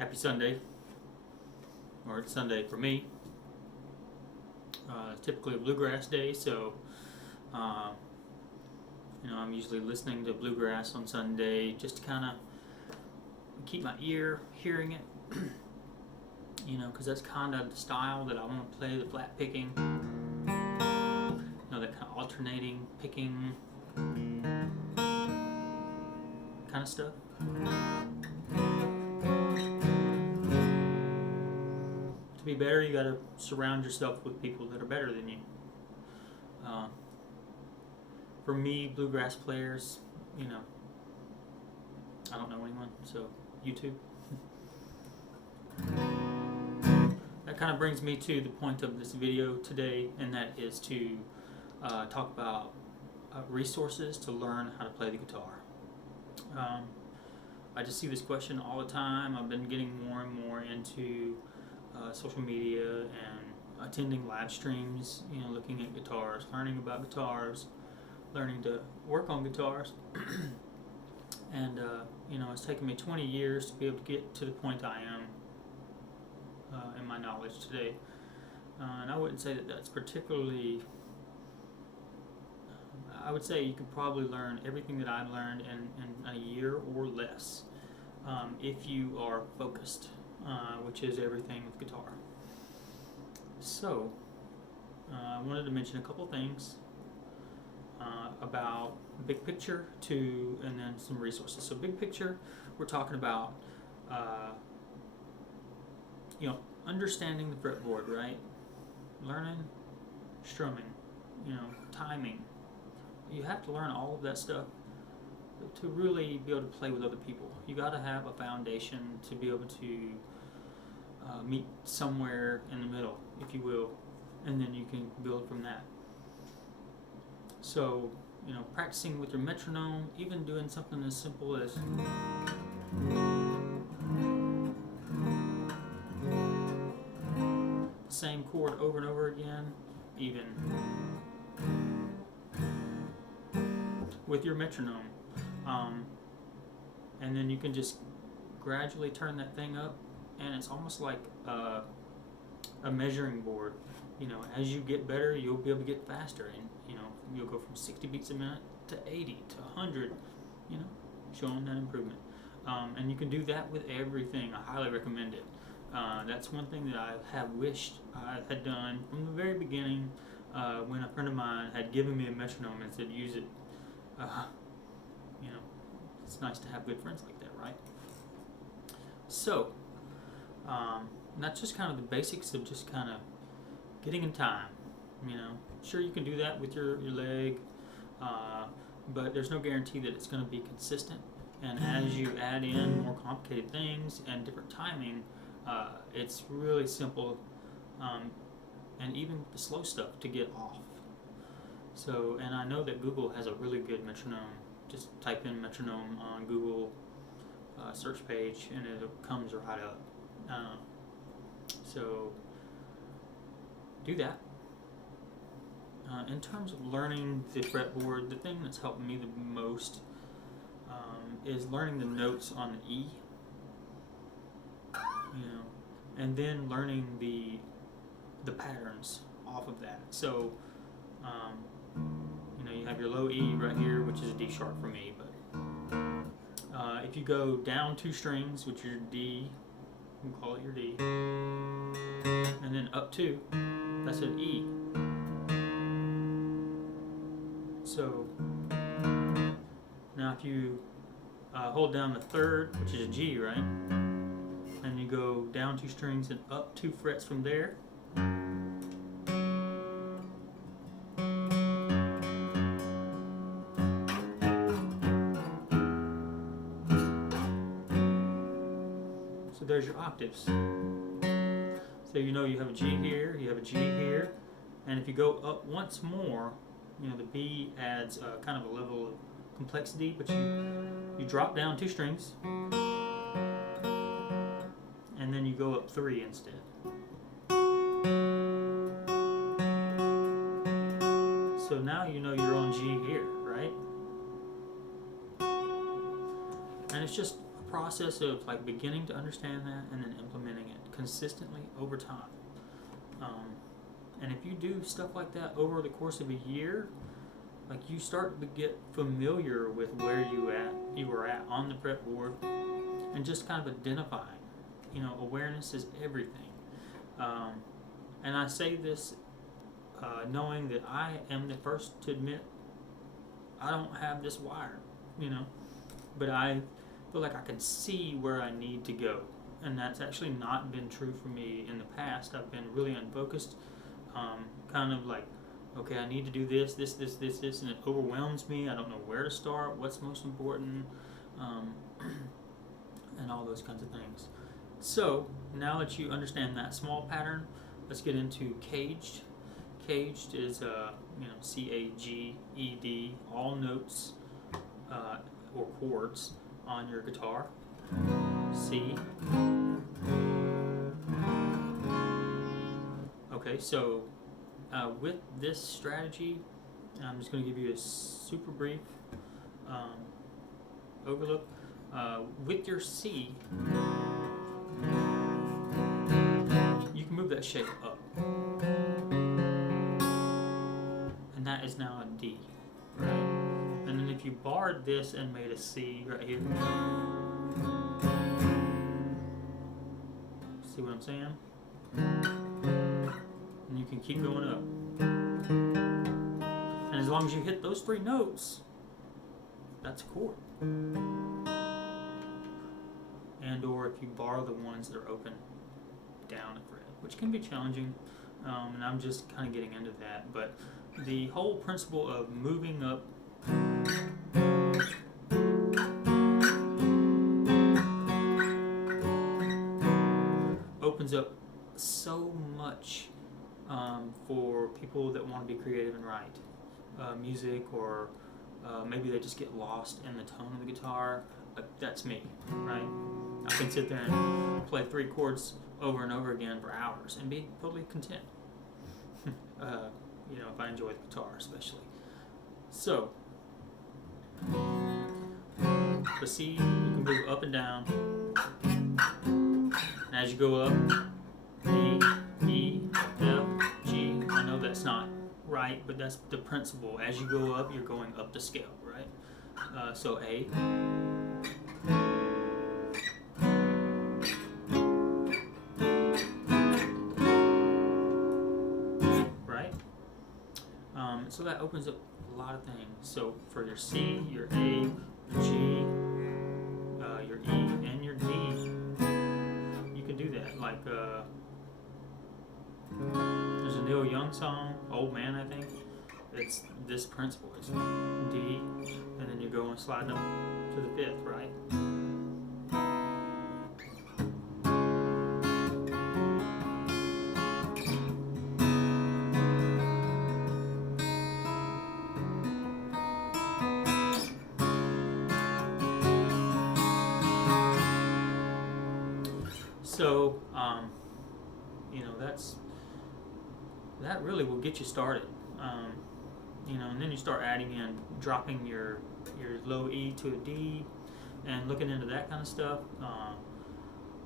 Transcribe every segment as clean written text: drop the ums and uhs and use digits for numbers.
Happy Sunday, or it's Sunday for me. It's typically a bluegrass day, so I'm usually listening to bluegrass on Sunday just to kind of keep my ear hearing it, because that's kind of the style that I want to play, the flat picking, that kind of alternating picking kind of stuff. To be better, you got to surround yourself with people that are better than you. For me, bluegrass players, I don't know anyone, so YouTube. That kind of brings me to the point of this video today, and that is to talk about resources to learn how to play the guitar. I just see this question all the time. I've been getting more and more into social media and attending live streams, looking at guitars, learning about guitars, learning to work on guitars. And it's taken me 20 years to be able to get to the point I am in my knowledge today. And I wouldn't say that that's particularly, I would say you could probably learn everything that I've learned in a year or less if you are focused, which is everything with guitar. So I wanted to mention a couple things about big picture and then some resources. So big picture, we're talking about understanding the fretboard, right? Learning strumming, timing. You have to learn all of that stuff to really be able to play with other people. You got to have a foundation to be able to meet somewhere in the middle, if you will, and then you can build from that. So, practicing with your metronome, even doing something as simple as the same chord over and over again, even with your metronome. And then you can just gradually turn that thing up, and it's almost like a measuring board. As you get better, you'll be able to get faster, and you'll go from 60 beats a minute to 80 to 100, showing that improvement. And you can do that with everything. I highly recommend it. That's one thing that I have wished I had done from the very beginning, when a friend of mine had given me a metronome and said, use it. It's nice to have good friends like that, right? So, that's just kind of the basics of just kind of getting in time. Sure, you can do that with your leg, but there's no guarantee that it's going to be consistent. And as you add in more complicated things and different timing, it's really simple, and even the slow stuff to get off. So, and I know that Google has a really good metronome. Just type in metronome on Google search page, and it comes right up. So, do that. In terms of learning the fretboard, the thing that's helped me the most is learning the notes on the E. And then learning the patterns off of that. So, you have your low E right here, which is a D sharp for me, but if you go down 2 strings, which is your D, you can call it your D, and then up 2, that's an E. So now if you hold down the 3rd, which is a G, right, and you go down 2 strings and up 2 frets from there, so there's your octaves. So you have a G here, you have a G here, and if you go up once more, the B adds kind of a level of complexity, but you drop down 2 strings, and then you go up 3 instead. So now you're on G here, right? And it's just a process of like beginning to understand that and then implementing it consistently over time. And if you do stuff like that over the course of a year, like you start to get familiar with where you were at on the fretboard, and just kind of identifying. Awareness is everything. And I say this knowing that I am the first to admit I don't have this wired, but I feel like I can see where I need to go. And that's actually not been true for me in the past. I've been really unfocused, kind of like, okay, I need to do this, and it overwhelms me. I don't know where to start, what's most important, and all those kinds of things. So now that you understand that small pattern, let's get into caged. Caged is C-A-G-E-D, all notes or chords on your guitar. C. Okay, so with this strategy, I'm just going to give you a super brief overlook. With your C, you can move that shape up, and that is now a D, right? And then if you barred this and made a C right here, see what I'm saying? And you can keep going up. And as long as you hit those 3 notes, that's a chord. And or if you borrow the ones that are open down a fret, which can be challenging, and I'm just kind of getting into that. But the whole principle of moving up opens up so much for people that want to be creative and write music, or maybe they just get lost in the tone of the guitar. That's me, right? I can sit there and play 3 chords over and over again for hours and be totally content. If I enjoy the guitar especially. So, the C, you can move up and down. And as you go up, D, E, F, G. I know that's not right, but that's the principle. As you go up, you're going up the scale, right? So A. Right? So that opens up a lot of things. So for your C, your A, your G, your E, and your D, you can do that. Like there's a Neil Young song, Old Man, I think. It's this principle. It's D, and then you go and slide up to the 5th, right? So, that really will get you started. And then you start adding in, dropping your low E to a D, and looking into that kind of stuff.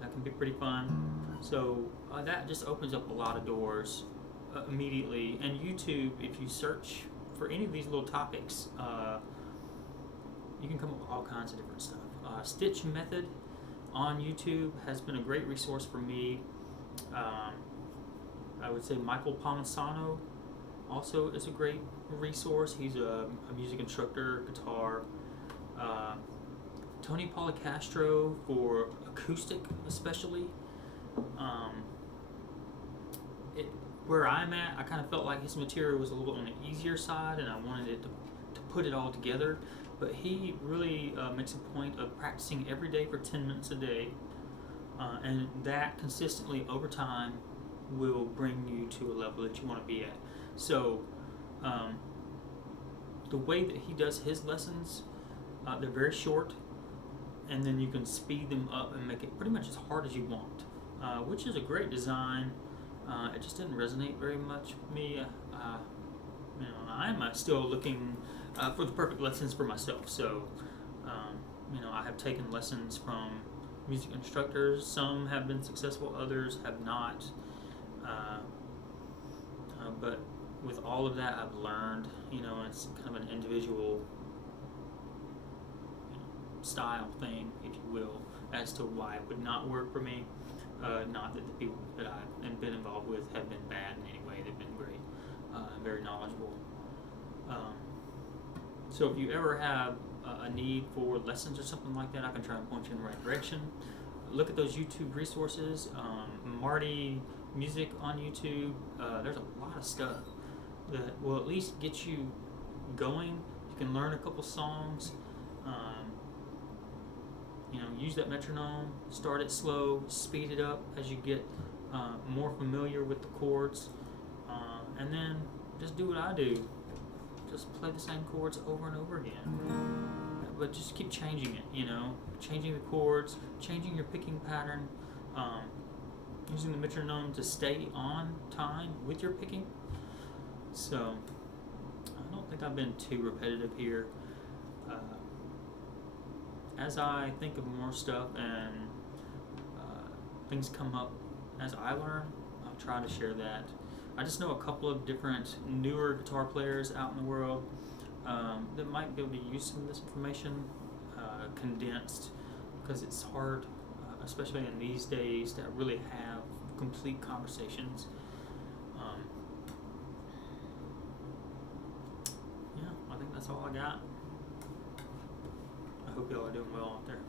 That can be pretty fun. So that just opens up a lot of doors immediately. And YouTube, if you search for any of these little topics, you can come up with all kinds of different stuff. Stitch Method on YouTube has been a great resource for me. I would say Michael Palmisano also is a great resource. He's a music instructor, guitar. Tony Polecastro for acoustic especially. Where I'm at, I kind of felt like his material was a little on the easier side, and I wanted it to put it all together. But he really makes a point of practicing every day for 10 minutes a day, and that consistently over time will bring you to a level that you want to be at. So the way that he does his lessons, they're very short, and then you can speed them up and make it pretty much as hard as you want, which is a great design. It just didn't resonate very much with me. I'm still looking for the perfect lessons for myself. So I have taken lessons from music instructors. Some have been successful, others have not. But with all of that, I've learned, it's kind of an individual style thing, if you will, as to why it would not work for me. Not that the people that I've been involved with have been bad in any way. They've been great, very knowledgeable. So if you ever have a need for lessons or something like that, I can try and point you in the right direction. Look at those YouTube resources. Marty Music on YouTube. There's a lot of stuff that will at least get you going. You can learn a couple songs. Use that metronome. Start it slow. Speed it up as you get more familiar with the chords. And then just do what I do. Just play the same chords over and over again. But just keep changing it, changing the chords, changing your picking pattern, using the metronome to stay on time with your picking. So I don't think I've been too repetitive here. As I think of more stuff and things come up as I learn, I'll try to share that. I just know a couple of different newer guitar players out in the world that might be able to use some of this information condensed, because it's hard, especially in these days, to really have complete conversations. I think that's all I got. I hope y'all are doing well out there.